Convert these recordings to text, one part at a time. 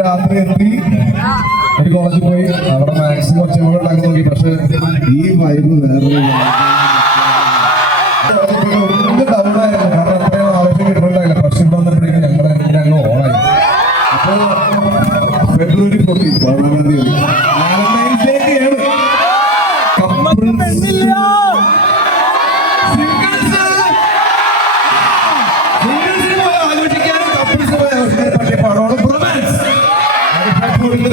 രാത്രി എത്തി ഒരു കോളേജിൽ പോയി അവിടെ മാക്സിമം ഒച്ചമൂടെ ഉണ്ടാക്കി നോക്കി. പക്ഷെ ഈ വൈബ് വേറെ ഡൗൺ ആയിരുന്നു. കാരണം അത്രയും ആവശ്യം കിട്ടുന്നുണ്ടായില്ല. പക്ഷെ ഇവിടെ വന്നപ്പോഴേക്കും ഞങ്ങൾ ഓണായി. അപ്പൊ ഫെബ്രുവരി 14 14-ാം തീയതി വാലന്റൈൻസ് ഡേക്കാണ്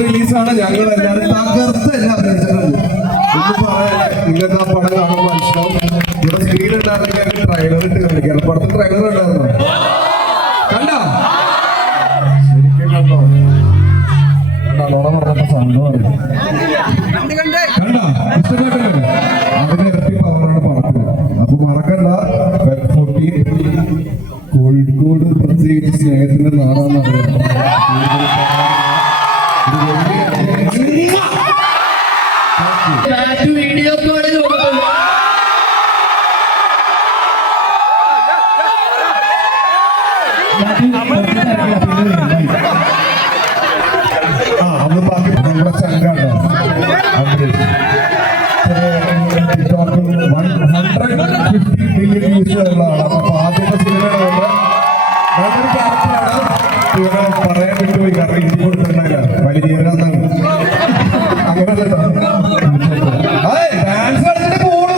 റിലീസാണ്. ഞങ്ങൾ എല്ലാവരും തകർത്ത് എല്ലാം അഭിനയിച്ചിട്ടുണ്ട്. ഒന്നും പറയാനില്ല. നിങ്ങൾക്ക് ആ പടം കാണുമ്പോൾ മനസ്സിലാവും. ഇവിടെ സ്ക്രീൻ ഉണ്ടായിരുന്നെങ്കിൽ ട്രailer ഇട്ട് കളിക്കാം. പടത്തിൽ ട്രailer ഉണ്ടായിരുന്നു. കണ്ടോ? ശരിക്കും കണ്ടോ? ലോണം പറഞ്ഞപ്പോ സംഭവമാണ്. കണ്ടോ? ഇഷ്ടപ്പെട്ടില്ലേ? അതിന് ഇരട്ടി പവറാണ് പടത്തിൽ. അപ്പൊ മറക്കണ്ട, ഫെബ് 14 കോഴിക്കോട് പ്രത്യേകിച്ച് സ്നേഹത്തിന്റെ നാടാന്ന് അറിയാം. വീഡിയോ കോളിൽ അന്ന് ബാക്കി നമ്മുടെ ചങ്കാണ് 150 മില്യൺ വ്യൂസ് ഉള്ളതാണ്. അപ്പൊ ആദ്യത്തെ സിനിമയുടെ നല്ലൊരു ക്യാരക്ടറാണ്. പറയാൻ വിട്ടുപോയി. കാരണം ഇനി കൊടുത്തിട്ടുണ്ടായില്ല. വലിയ അങ്ങനെ ഡാൻസ് കളിച്ചിട്ട് പോകുന്നു.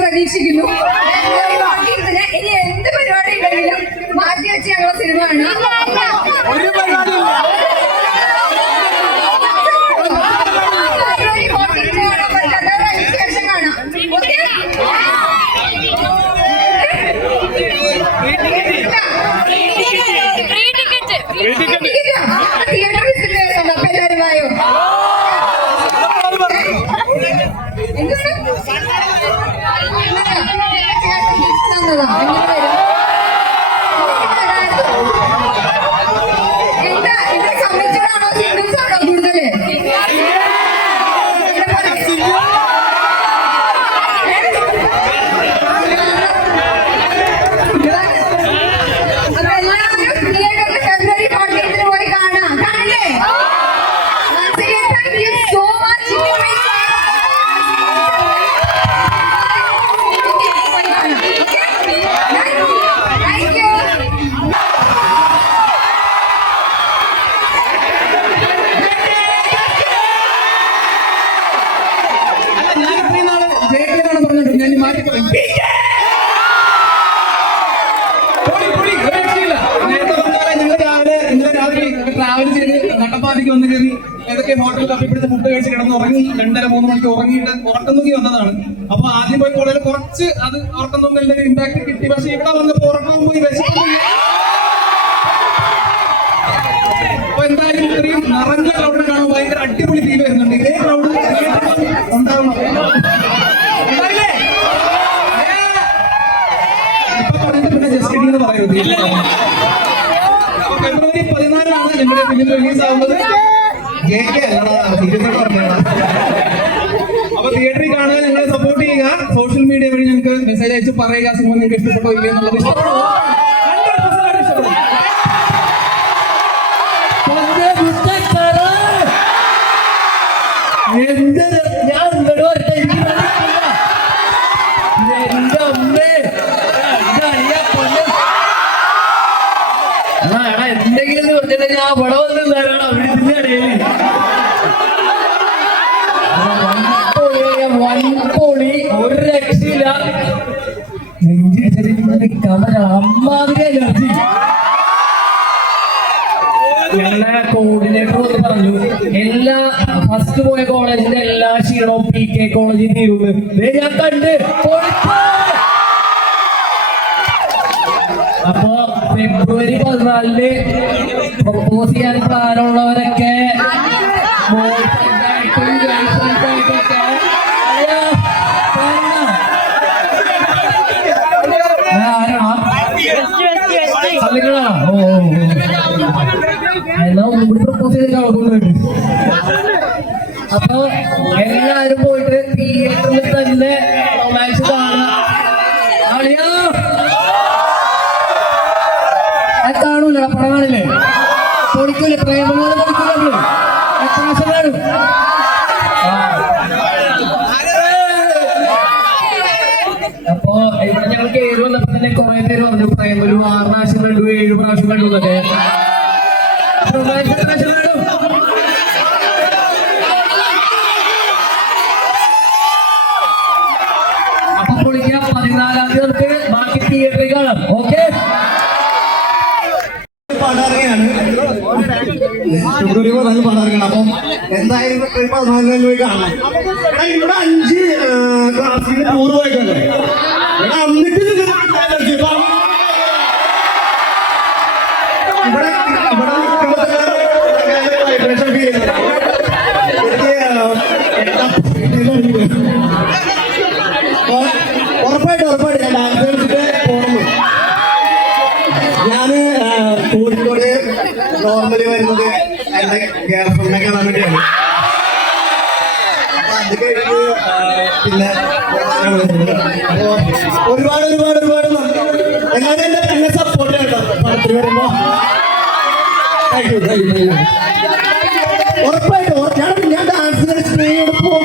പ്രതീക്ഷിക്കുന്നു. ഇനി എന്ത് പരിപാടി ഉണ്ടെങ്കിലും മാറ്റി വെച്ച് ഞങ്ങൾ സിനിമ കാണാം. ട്രാവൽ ചെയ്ത് നട്ടപ്പാതിക്ക് വന്ന് കയറി ഏതൊക്കെ ഹോട്ടലിൽ തപ്പിപ്പിടുത്ത് ഫുഡ് കഴിച്ച് കിടന്ന് ഉറങ്ങി 2:30-3 മണിക്ക് ഉറങ്ങിയിട്ട് ഉറക്കം തൂങ്ങി വന്നതാണ്. അപ്പൊ ആദ്യം പോയി കൂടുതൽ കുറച്ച് അത് ഉറക്കം തൂങ്ങലിന്റെ ഇമ്പാക്ട് കിട്ടി. പക്ഷെ ഇവിടെ വന്നപ്പോ ഉറക്കം പോയി വിശക്കുന്നില്ല. അപ്പൊ എന്തായാലും ഇത്രയും നിറഞ്ഞ ക്രൗഡ് കാണാൻ ഭയങ്കര അടിപൊളി ഫീൽ വരുന്നുണ്ട്. ഇതേ ക്രൗഡ് ഉണ്ടാവണം. ഇപ്പൊ പറഞ്ഞിട്ട് പിന്നെ ജസ്റ്റ് എന്ന് പറയുന്നത്. ഫെബ്രുവരി 14-നാണ് ഞങ്ങളുടെ ഫിലിം റിലീസ് ആവുന്നത്. അപ്പൊ തിയേറ്ററിൽ കാണുക, ഞങ്ങളെ സപ്പോർട്ട് ചെയ്യുക. സോഷ്യൽ മീഡിയ വഴി ഞങ്ങൾക്ക് മെസ്സേജ് അയച്ച് പറയുക സിനിമ നിങ്ങൾക്ക് ഇഷ്ടപ്പെട്ടോ ഇല്ല എന്നുള്ളത്. ഇഷ്ടപ്പെടുമോ? 100% ഇഷ്ടപ്പെടും. എന്റെ ഞാൻ ഇങ്ങോട്ട് വരട്ടെ, എനിക്ക് മനസ്സിലായില്ല. എന്റെ അമ്മേ, എന്റെ അളിയാ പൊന്നെ. എടാ, എന്തെങ്കിലും എന്ന് പറഞ്ഞിട്ടുണ്ടെങ്കിൽ ആ അവിടെ വന്ന് നിന്നാലാണ് അവിടെ ഇതിന്റെ ഇടയില് വൻപൊളി, ഒരു രക്ഷയില്ല. നെഞ്ചിടിച്ചിട്ട് നിൽക്കാൻ പറ്റില്ല, അമ്മാതിരി എനർജി. ഞങ്ങളുടെ കോർഡിനേറ്റർ ഒന്ന് പറഞ്ഞു, എല്ലാ ഫസ്റ്റ് പോയ കോളേജിന്റെ എല്ലാ ക്ഷീണവും PK കോളേജിൽ തീരുന്നു. ഞാൻ കണ്ട് അപ്പൊ ഫെബ്രുവരി 14 പ്രപ്പോസ് ചെയ്യാൻ പ്ലാനുള്ളവരൊക്കെ അപ്പൊ എല്ലാരും പോയിട്ട് തിയേറ്ററിൽ തന്നെ റൊമാൻസ് കാണുക. കാണൂല, പടം കാണില്ലേ, പൊടിക്കൂലേ, പ്രേമങ്ങള് പൊടിക്കൂല. എത്ര പ്രാവശ്യം കാണും? അപ്പൊ ഞങ്ങൾ കയറി വന്നപ്പോ തന്നെ കുറെ പേര് പറഞ്ഞു പ്രേമലു 6 പ്രാവശ്യം കണ്ടു, 7 പ്രാവശ്യം കണ്ടു എന്നൊക്കെ. റൊമാൻസ് എത്ര പ്രാവശ്യം കാണും? അപ്പൊ പൊളിക്കാം. 14-ാം തീയതി നമുക്ക് ബാക്കി തിയേറ്ററിൽ കാണാം. ഓക്കെ, പാടാറുകയാണ്. ഫെബ്രുവരി 14 പാടാറുകയാണ്. അപ്പം എന്തായാലും 14 പോയി കാണാം. ഇവിടെ 5 ക്ലാസ്സിൽ ടൂർ പോയിക്കല്ലേ, എന്നിട്ട് ഇവിടെ വൈബ്രേഷൻ ഫീൽ ചെയ്യുന്നത് ഉറപ്പായിട്ട് ഞാൻ ഡാൻസ് കളിച്ചിട്ട് പോകണം. ഞാന് കോഴിക്കോട് നോർമലി വരുന്നത് എന്റെ ഗേൾഫ്രണ്ടിനെ കാണാൻ വേണ്ടിയാണ്. അപ്പൊ അത് കഴിഞ്ഞ് പിന്നെ അപ്പൊ ഒരുപാട് എല്ലാവരും എന്നെ സപ്പോർട്ട് ചെയ്യട്ടോ പടത്തിൽ വരുമ്പോ. Thank you. ഉറപ്പായിട്ടും ഞാൻ ഡാൻസ് കളിച്ചിട്ട് പോകും.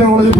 ടെക്നോളജി